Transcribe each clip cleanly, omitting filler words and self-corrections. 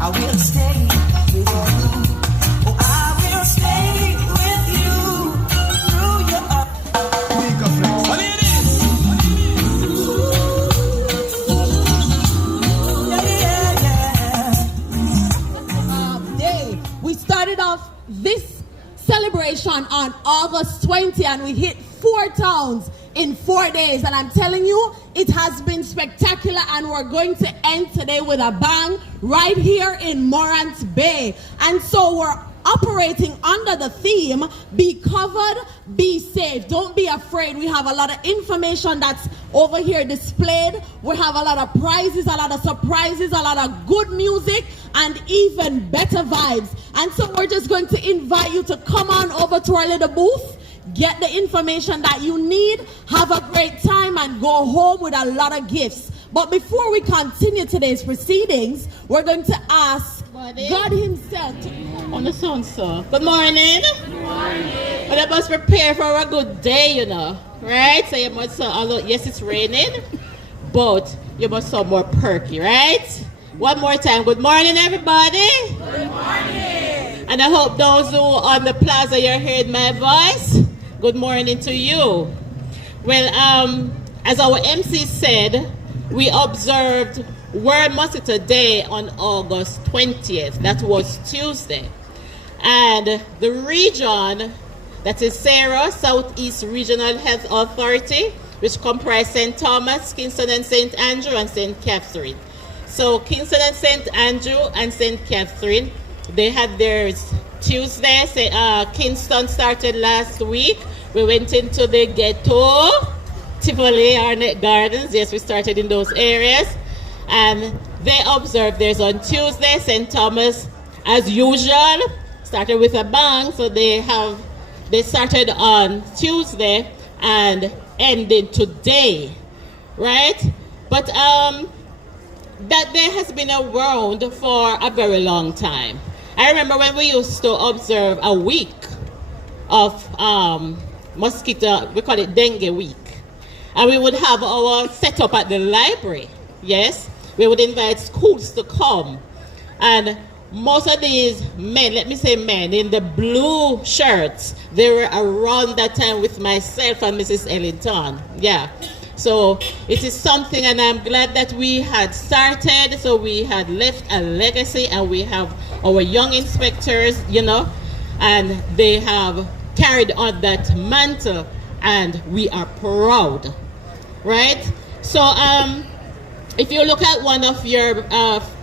I will stay with you. Oh, I will operation on August 20 and we hit 4 towns in 4 days, and I'm telling you, it has been spectacular, and we're going to end today with a bang right here in Morant Bay. And so we're operating under the theme, be covered, be safe. Don't be afraid. We have a lot of information that's over here displayed. We have a lot of prizes, a lot of surprises, a lot of good music, and even better vibes. And so we're just going to invite you to come on over to our little booth, get the information that you need, have a great time, and go home with a lot of gifts. But before we continue today's proceedings, we're going to ask God Himself to on the sun, sir. Good morning. Good morning. But I must prepare for a good day, you know, right? So you must, although yes, it's raining, but you must sound more perky, right? One more time. Good morning, everybody. Good morning. And I hope those who on the plaza, you're hearing my voice. Good morning to you. Well, as our MC said, we observed World Mosquito Day on August 20th. That was Tuesday. And the region, that is Sarah, Southeast Regional Health Authority, which comprise St. Thomas, Kingston and St. Andrew, and St. Catherine. So Kingston and St. Andrew and St. Catherine, they had theirs Tuesday. Kingston started last week. We went into the ghetto, Tivoli, Arnett Gardens. Yes, we started in those areas. And they observed theirs on Tuesday. St. Thomas, as usual, started with a bang. So they started on Tuesday and ended today, right? But that day has been around for a very long time. I remember when we used to observe a week of mosquito, we call it dengue week. And we would have our setup at the library, yes? We would invite schools to come. And most of these men, let me say men, in the blue shirts, they were around that time with myself and Mrs. Ellington, yeah. So it is something, and I'm glad that we had started, so we had left a legacy, and we have our young inspectors, you know, and they have carried on that mantle, and we are proud, right? So if you look at one of your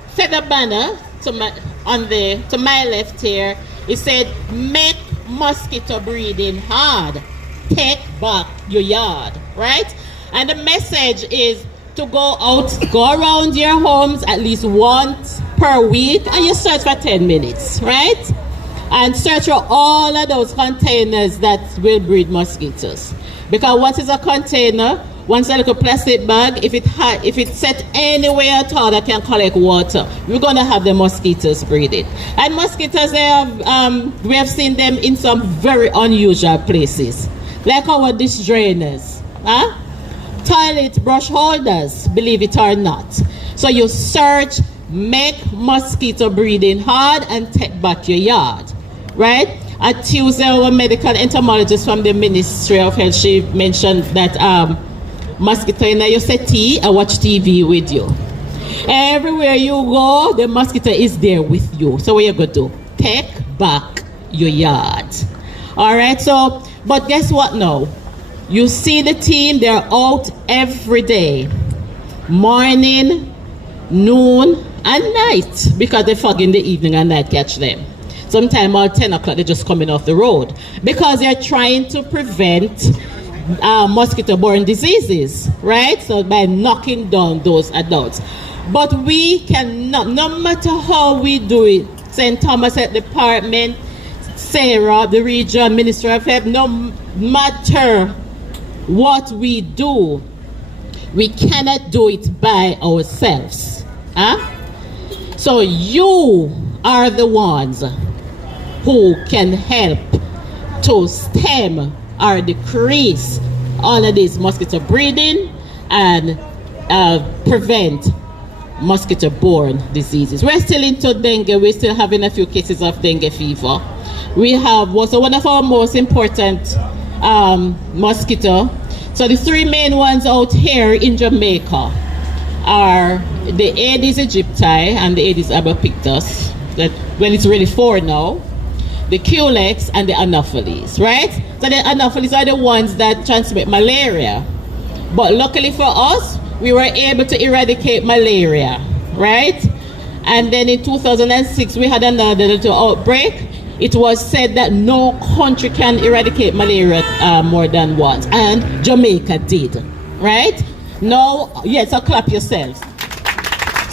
feather banner to my left here, it said, make mosquito breeding hard, take back your yard, right? And the message is to go around your homes at least once per week, and you search for 10 minutes, right? And search for all of those containers that will breed mosquitoes. Because what is a container? Once a little plastic bag, if it's set anywhere at all that can collect water, we're gonna have the mosquitoes breeding. And mosquitoes, we have seen them in some very unusual places, like our dish drainers, huh? Toilet brush holders, believe it or not. So you search, make mosquito breeding hard, and take back your yard, right? At Tuesday, our medical entomologist from the Ministry of Health, she mentioned that mosquito in your settee and watch TV with you. Everywhere you go, the mosquito is there with you. So what you gonna do? Take back your yard. All right, so, but guess what now? You see the team, they're out every day. Morning, noon, and night, because they fog in the evening and night catch them. Sometime all 10 o'clock, they're just coming off the road. Because they're trying to prevent mosquito-borne diseases, right? So by knocking down those adults. But we cannot, no matter how we do it, St. Thomas Health Department, Sarah, the region, Ministry of Health, no matter what we do, we cannot do it by ourselves. Huh? So you are the ones who can help to stem or decrease all of this mosquito breeding and prevent mosquito-borne diseases. We're still into dengue. We're still having a few cases of dengue fever. We have also one of our most important mosquito. So the three main ones out here in Jamaica are the Aedes aegypti and the Aedes albopictus. That, well, it's really four now. the Culex, and the Anopheles, right? So the Anopheles are the ones that transmit malaria. But luckily for us, we were able to eradicate malaria, right? And then in 2006, we had another little outbreak. It was said that no country can eradicate malaria more than once, and Jamaica did, right? Now, yes, so clap yourselves.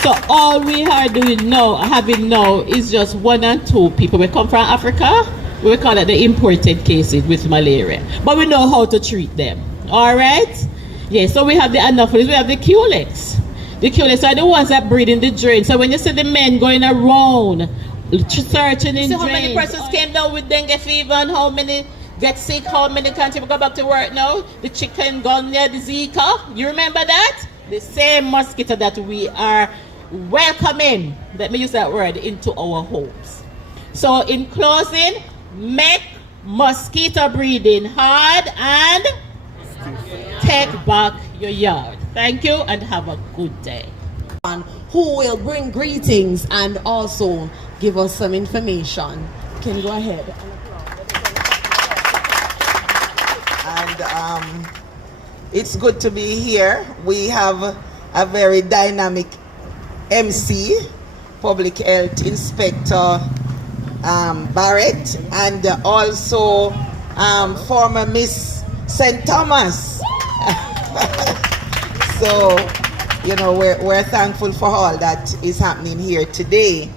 So all we are doing now, having now, is just 1 and 2 people. We come from Africa, we call it the imported cases with malaria. But we know how to treat them, all right? Yeah, so we have the Anopheles, we have the Culex. The Culex are the ones that breed in the drain. So when you see the men going around, searching in drains. So how many persons came down with dengue fever and how many get sick, how many can't even go back to work now? The chikungunya, the Zika, you remember that? The same mosquito that we are welcoming, let me use that word, into our homes. So in closing, make mosquito breeding hard and take back your yard. Thank you and have a good day. Who will bring greetings and also give us some information. Can you go ahead? And it's good to be here. We have a very dynamic MC, Public Health Inspector Barrett, and also former Miss St. Thomas. So, you know, we're thankful for all that is happening here today.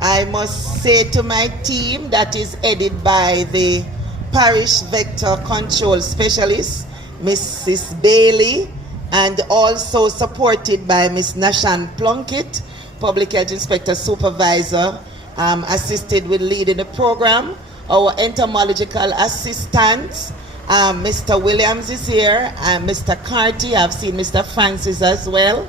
I must say to my team that is headed by the Parish Vector Control Specialist, Mrs. Bailey, and also supported by Ms. Nashan Plunkett, Public Health Inspector Supervisor, assisted with leading the program. Our entomological assistants, Mr. Williams is here, and Mr. Carty. I've seen Mr. Francis as well.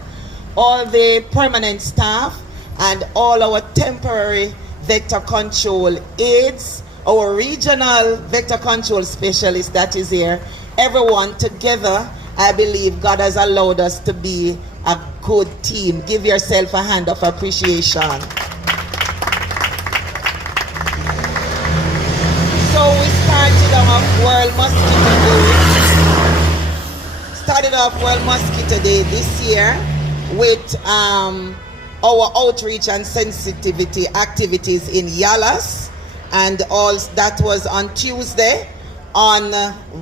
All the permanent staff and all our temporary vector control aides, our regional vector control specialist that is here. Everyone together, I believe God has allowed us to be a good team. Give yourself a hand of appreciation. So we started off World Mosquito Day. Started off World Mosquito Day this year with our outreach and sensitivity activities in Yalas, and all that was on Tuesday. On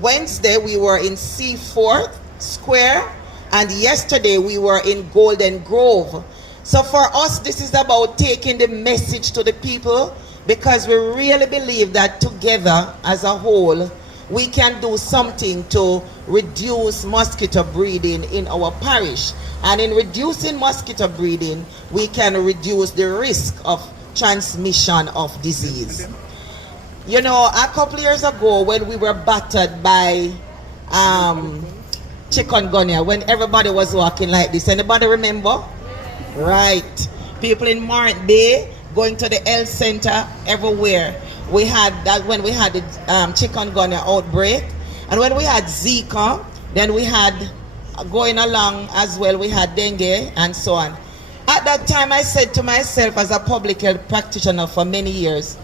Wednesday we were in Seaforth Square, and yesterday we were in Golden Grove. So for us, this is about taking the message to the people, because we really believe that together as a whole we can do something to reduce mosquito breeding in our parish. And in reducing mosquito breeding, we can reduce the risk of transmission of disease. You know, a couple years ago when we were battered by chikungunya, when everybody was walking like this, anybody remember? Right. People in Martin Bay going to the health center everywhere. We had that when we had the chikungunya outbreak, and when we had Zika, then we had going along as well, we had dengue and so on. At that time I said to myself, as a public health practitioner for many years,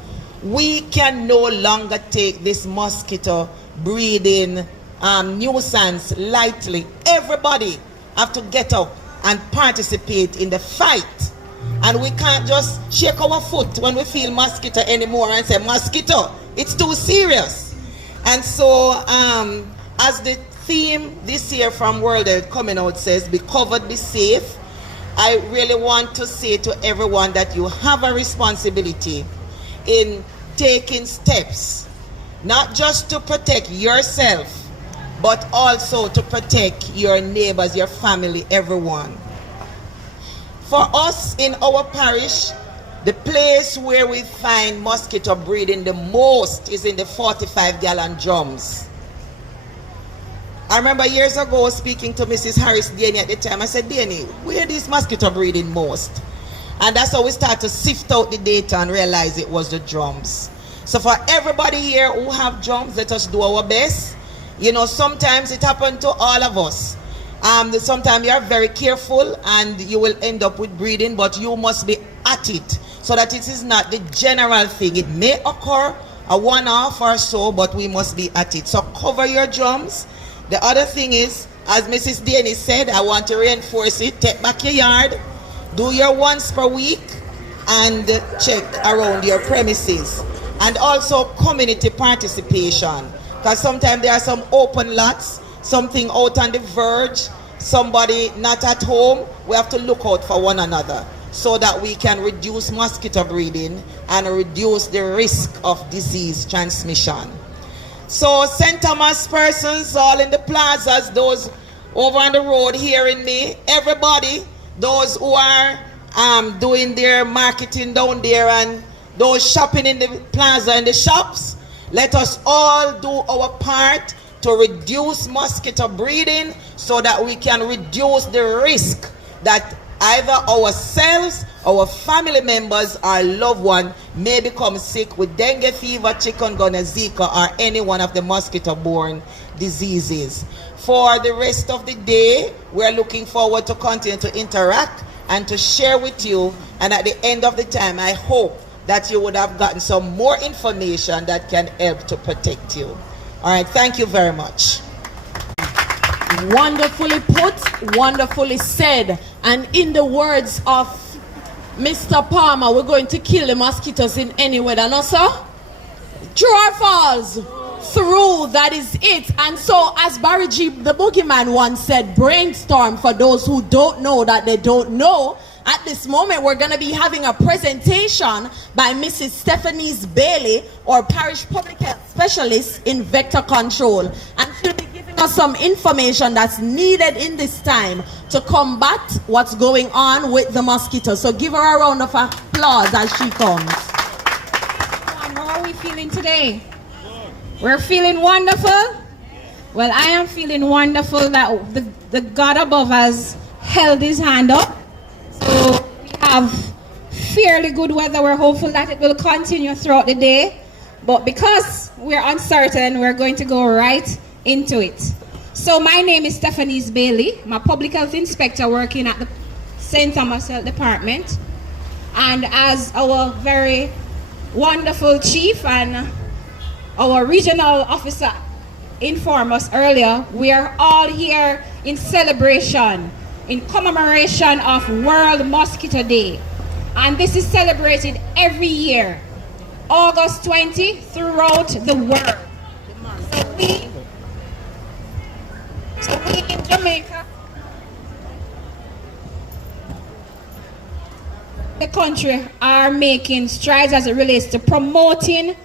we can no longer take this mosquito breeding nuisance lightly. Everybody have to get up and participate in the fight. And we can't just shake our foot when we feel mosquito anymore and say, mosquito, it's too serious. And so as the theme this year from World Health coming out says, be covered, be safe, I really want to say to everyone that you have a responsibility in taking steps, not just to protect yourself, but also to protect your neighbors, your family, everyone. For us in our parish, the place where we find mosquito breeding the most is in the 45-gallon drums. I remember years ago speaking to Mrs. Harris Danny at the time. I said, Danny, where is mosquito breeding most? And that's how we start to sift out the data and realize it was the drums. So for everybody here who have drums, let us do our best. You know, sometimes it happens to all of us. Sometimes you are very careful and you will end up with breeding, but you must be at it. so that it is not the general thing. It may occur a one-off or so, but we must be at it. So cover your drums. The other thing is, as Mrs. Danny said, I want to reinforce it. Take back your yard. Do your once per week and check around your premises. And also community participation. Because sometimes there are some open lots, something out on the verge, somebody not at home. We have to look out for one another so that we can reduce mosquito breeding and reduce the risk of disease transmission. So St. Thomas persons, all in the plazas, those over on the road hearing me, everybody, those who are doing their marketing down there and those shopping in the plaza and the shops, let us all do our part to reduce mosquito breeding so that we can reduce the risk that either ourselves, our family members, or loved one may become sick with dengue fever, chikungunya, Zika, or any one of the mosquito-borne diseases. For the rest of the day, we're looking forward to continue to interact and to share with you. And at the end of the time, I hope that you would have gotten some more information that can help to protect you. All right, thank you very much. Wonderfully put, wonderfully said. And in the words of Mr. Palmer, we're going to kill the mosquitoes in any weather, no sir? True or false? Through, that is it. And so, as Barry G, the boogeyman once said, brainstorm for those who don't know that they don't know. At this moment, we're going to be having a presentation by Mrs. Stephanie Bailey, our parish public health specialist in vector control. And she'll be giving us some information that's needed in this time to combat what's going on with the mosquito. So give her a round of applause as she comes. How are we feeling today? We're feeling wonderful? Well, I am feeling wonderful that the God above has held his hand up. So we have fairly good weather. We're hopeful that it will continue throughout the day. But because we're uncertain, we're going to go right into it. So my name is Stephanie Bailey. I'm a public health inspector working at the St. Thomas Health Department. And as our very wonderful chief and our regional officer informed us earlier, we are all here in celebration, in commemoration of World Mosquito Day. And this is celebrated every year, August 20, throughout the world. So we in Jamaica, the country, are making strides as it relates to promoting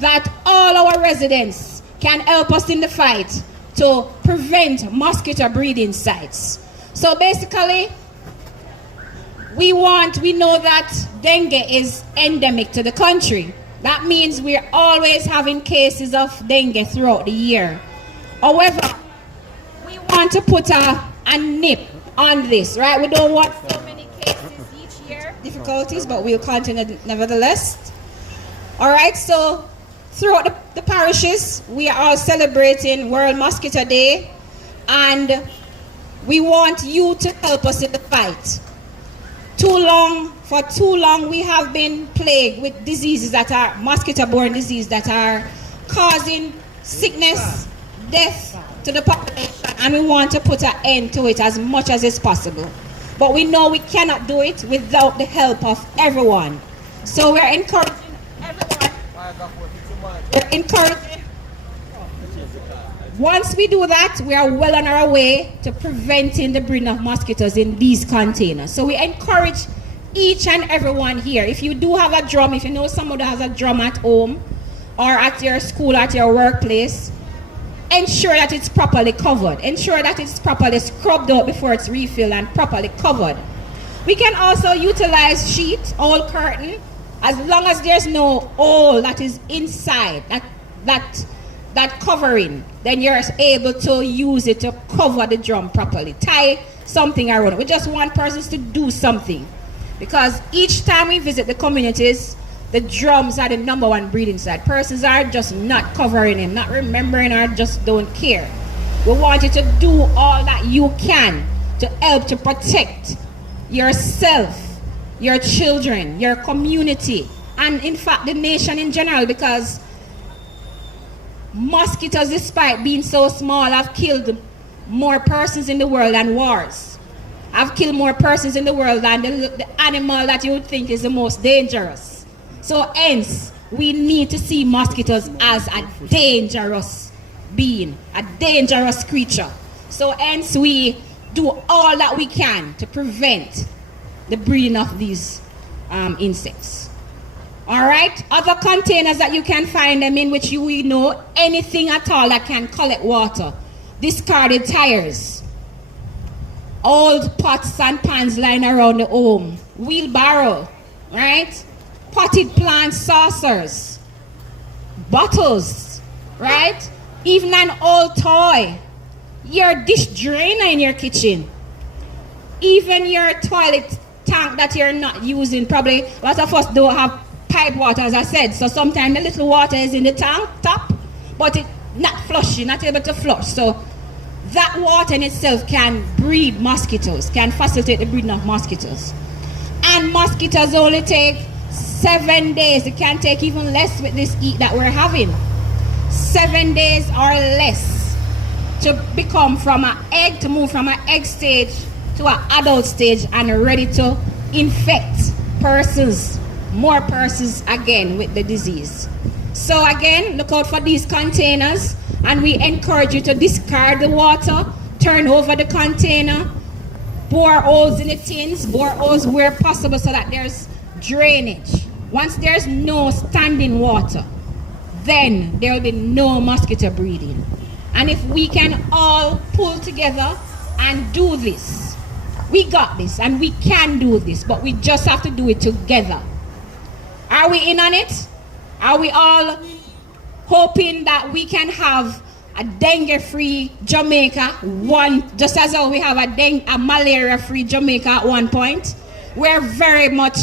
that all our residents can help us in the fight to prevent mosquito breeding sites. So basically, we know that dengue is endemic to the country. That means we're always having cases of dengue throughout the year. However, we want to put a nip on this, right? We don't want so many cases each year, difficulties, but we'll continue nevertheless. All right, so throughout the parishes, we are all celebrating World Mosquito Day, and we want you to help us in the fight. For too long, we have been plagued with diseases that are mosquito-borne diseases that are causing sickness, death to the population, and we want to put an end to it as much as is possible. But we know we cannot do it without the help of everyone. So we're encouraging everyone. Once we do that, we are well on our way to preventing the breeding of mosquitoes in these containers. So we encourage each and everyone here. If you do have a drum, if you know someone that has a drum at home or at your school, at your workplace, ensure that it's properly covered. Ensure that it's properly scrubbed out before it's refilled and properly covered. We can also utilize sheet, old curtain, as long as there's no hole that is inside that covering, then you're able to use it to cover the drum properly. Tie something around it. We just want persons to do something, because each time we visit the communities, the drums are the #1 breeding site. Persons are just not covering them, not remembering, or just don't care. We want you to do all that you can to help to protect yourself, your children, your community, and in fact the nation in general, because mosquitoes, despite being so small, have killed more persons in the world than wars. Have killed more persons in the world than the animal that you would think is the most dangerous. So hence, we need to see mosquitoes as a dangerous being, a dangerous creature. So hence, we do all that we can to prevent the breeding of these insects. All right, other containers that you can find them in, which you know, anything at all that can collect water. Discarded tires, old pots and pans lying around the home, wheelbarrow, right? Potted plant saucers, bottles, right? Even an old toy, your dish drainer in your kitchen, even your toilet tank that you're not using. Probably a lot of us don't have pipe water, as I said, so sometimes the little water is in the tank top, but it's not flushing, not able to flush. So that water in itself can breed mosquitoes, can facilitate the breeding of mosquitoes. And mosquitoes only take 7 days. It can take even less with this heat that we're having. 7 days or less to become from an egg, to move from an egg stage to an adult stage and ready to infect persons, more persons again with the disease. So again, look out for these containers, and we encourage you to discard the water, turn over the container, bore holes in the tins, bore holes where possible so that there's drainage. Once there's no standing water, then there will be no mosquito breeding. And if we can all pull together and do this, we got this and we can do this, but we just have to do it together. Are we in on it? Are we all hoping that we can have a dengue-free Jamaica, just as how we have a malaria-free Jamaica at one point? We're very much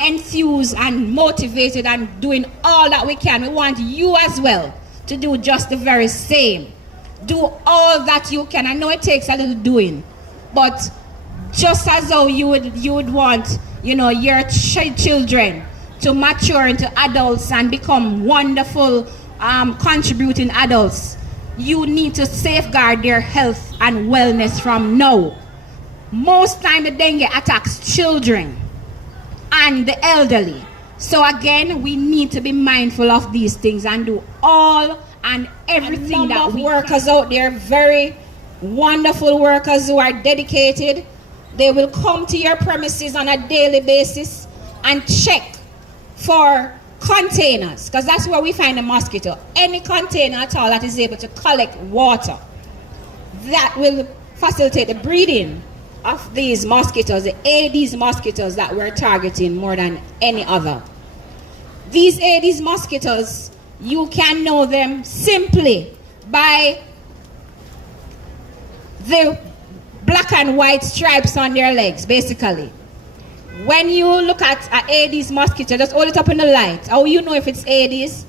enthused and motivated and doing all that we can. We want you as well to do just the very same. Do all that you can. I know it takes a little doing, but just as how you would want, your children to mature into adults and become wonderful contributing adults, you need to safeguard their health and wellness from now. Most time the dengue attacks children and the elderly. So again, we need to be mindful of these things and do all and everything that we workers can. Out there, very wonderful workers who are dedicated. They will come to your premises on a daily basis and check for containers, because that's where we find the mosquito. Any container at all that is able to collect water, that will facilitate the breeding of these mosquitoes, the Aedes mosquitoes that we're targeting more than any other. These Aedes mosquitoes, you can know them simply by the black and white stripes on their legs, basically. When you look at an Aedes mosquito, just hold it up in the light. How you know if it's Aedes?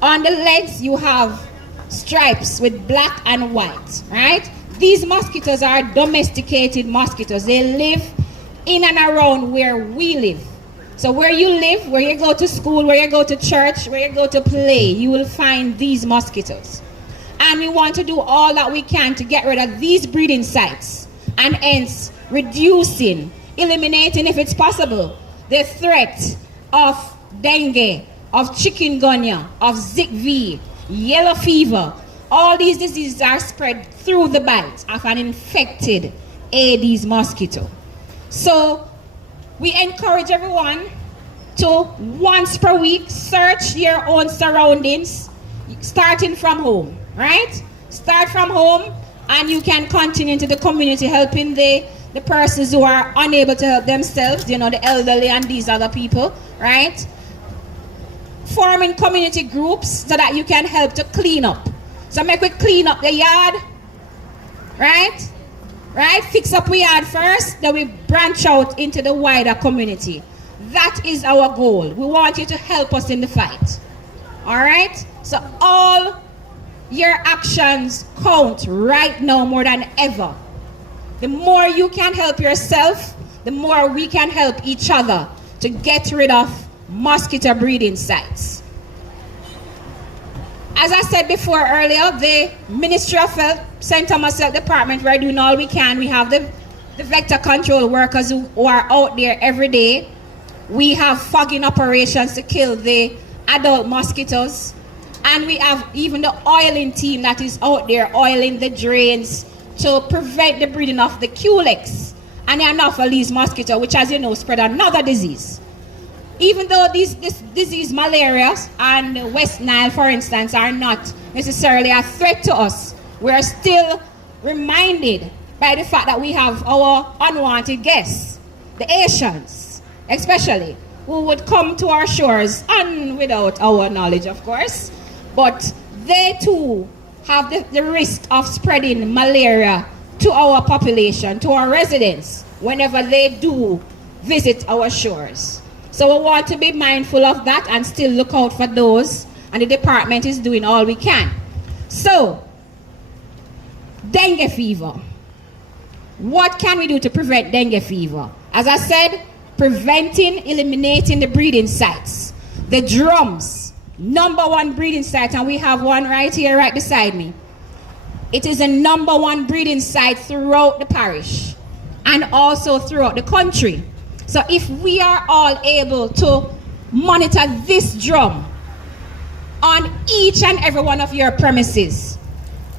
On the legs, you have stripes with black and white, right? These mosquitoes are domesticated mosquitoes. They live in and around where we live. So where you live, where you go to school, where you go to church, where you go to play, you will find these mosquitoes. And we want to do all that we can to get rid of these breeding sites, and hence reducing, eliminating, if it's possible, the threat of dengue, of chikungunya, of Zika, yellow fever. All these diseases are spread through the bite of an infected Aedes mosquito. So we encourage everyone to once per week search your own surroundings, starting from home, right? Start from home, and you can continue into the community helping the persons who are unable to help themselves, the elderly and these other people, right? Forming community groups so that you can help to clean up. So make we clean up the yard, right? Right? Fix up the yard first, then we branch out into the wider community. That is our goal. We want you to help us in the fight. All right? So all your actions count right now more than ever. The more you can help yourself, the more we can help each other to get rid of mosquito breeding sites. As I said before earlier, the Ministry of Health, St. Thomas Health Department, we're doing all we can. We have the vector control workers who are out there every day. We have fogging operations to kill the adult mosquitoes. And we have even the oiling team that is out there oiling the drains to prevent the breeding of the culex and the Anopheles mosquito, which, as you know, spread another disease. Even though this disease, malaria and West Nile, for instance, are not necessarily a threat to us, we are still reminded by the fact that we have our unwanted guests, the Asians, especially, who would come to our shores, and without our knowledge, of course, but they too have the risk of spreading malaria to our population, to our residents, whenever they do visit our shores. So we want to be mindful of that and still look out for those, and the department is doing all we can. So, dengue fever. What can we do to prevent dengue fever? As I said, preventing, eliminating the breeding sites. The drums, #1 breeding site, and we have one right here, right beside me. It is a #1 breeding site throughout the parish and also throughout the country. So if we are all able to monitor this drum on each and every one of your premises,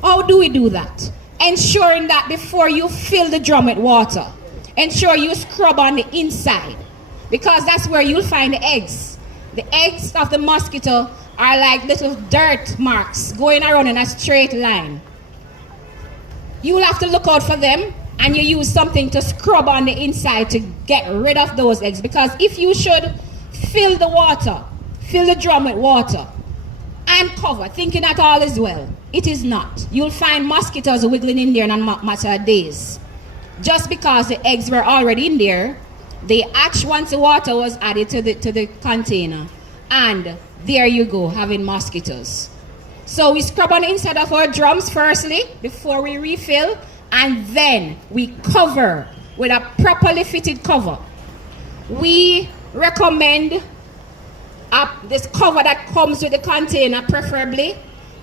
how do we do that? Ensuring that before you fill the drum with water, ensure you scrub on the inside, because that's where you'll find the eggs. The eggs of the mosquito are like little dirt marks going around in a straight line. You will have to look out for them, and you use something to scrub on the inside to get rid of those eggs, because if you should fill the drum with water and cover, thinking that all is well, it is not. You'll find mosquitoes wiggling in there in a matter of days. Just because the eggs were already in there, they hatched once the water was added to the container, and there you go, having mosquitoes. So we scrub on the inside of our drums firstly before we refill, and then we cover with a properly fitted cover. We recommend this cover that comes with the container preferably.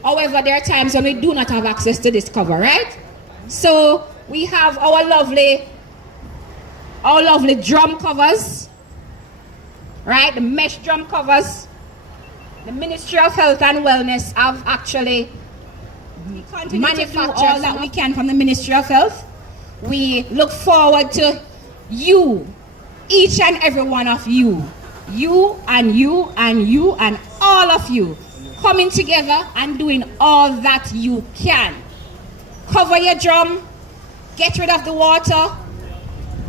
However, there are times when we do not have access to this cover, right? So we have our lovely drum covers, right? The mesh drum covers. The Ministry of Health and Wellness have actually manufactured all that we can from the Ministry of Health. We look forward to you, each and every one of you, you and you and you and all of you, coming together and doing all that you can. Cover your drum, get rid of the water,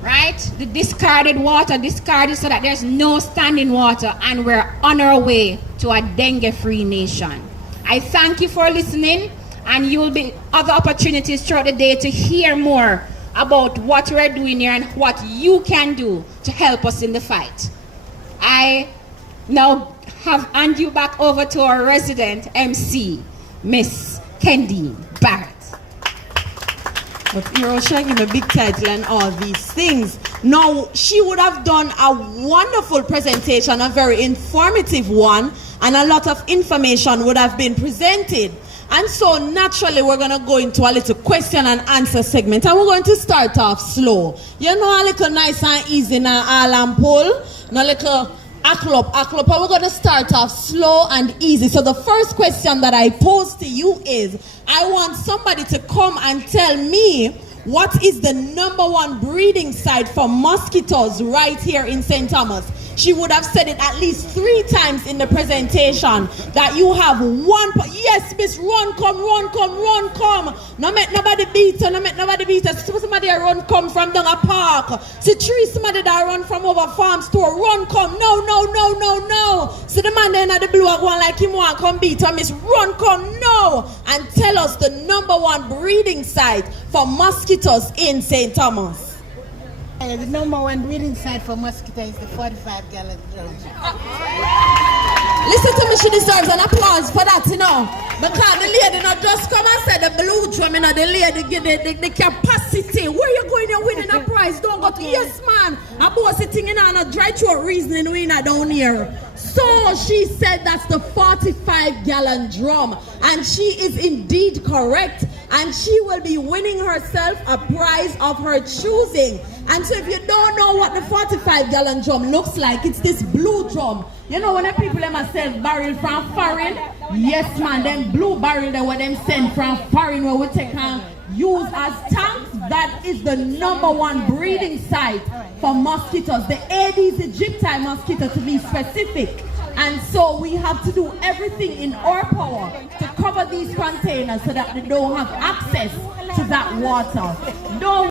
right? The discarded water, discard it so that there's no standing water, and we're on our way to a dengue-free nation. I thank you for listening, and you will be other opportunities throughout the day to hear more about what we're doing here and what you can do to help us in the fight. I now hand you back over to our resident MC, Miss Kendi Barrett. But Hirosha gave a big title and all these things. Now, she would have done a wonderful presentation, a very informative one, and a lot of information would have been presented. And so naturally we're going to go into a little question and answer segment, and we're going to start off slow. You know, a little nice and easy now, all and pull, no little aclop, and we're going to start off slow and easy. So the first question that I pose to you is, I want somebody to come and tell me what is the #1 breeding site for mosquitoes right here in St. Thomas. She would have said it at least 3 times in the presentation that you have one. Yes, miss, run, come. No make nobody beat her, Somebody run, come from down a park. See 3 somebody that run from over farm store. Run, come. No. See the man there in the blue one like him want come beat her, miss. Run, come, no. And tell us the #1 breeding site for mosquitoes in St. Thomas. The #1 breeding site for mosquito is the 45-gallon drum. Listen to me, she deserves an applause for that, you know. Because the lady not just come and say the blue drum, you know, the lady get the capacity. Where you going, you're winning a prize. guys don't go to, yes man, I boss sitting in on a dry throat reasoning we not down here. So she said that's the 45-gallon drum, and she is indeed correct, and she will be winning herself a prize of her choosing. And so if you don't know what the 45-gallon drum looks like, it's this blue drum. You know when the people them sell barrel from foreign? Yes man, them blue barrel that what them send from foreign where we take and use as tanks. That is the #1 breeding site for mosquitoes, the Aedes aegypti mosquito to be specific. And so we have to do everything in our power to cover these containers so that they don't have access to that water. No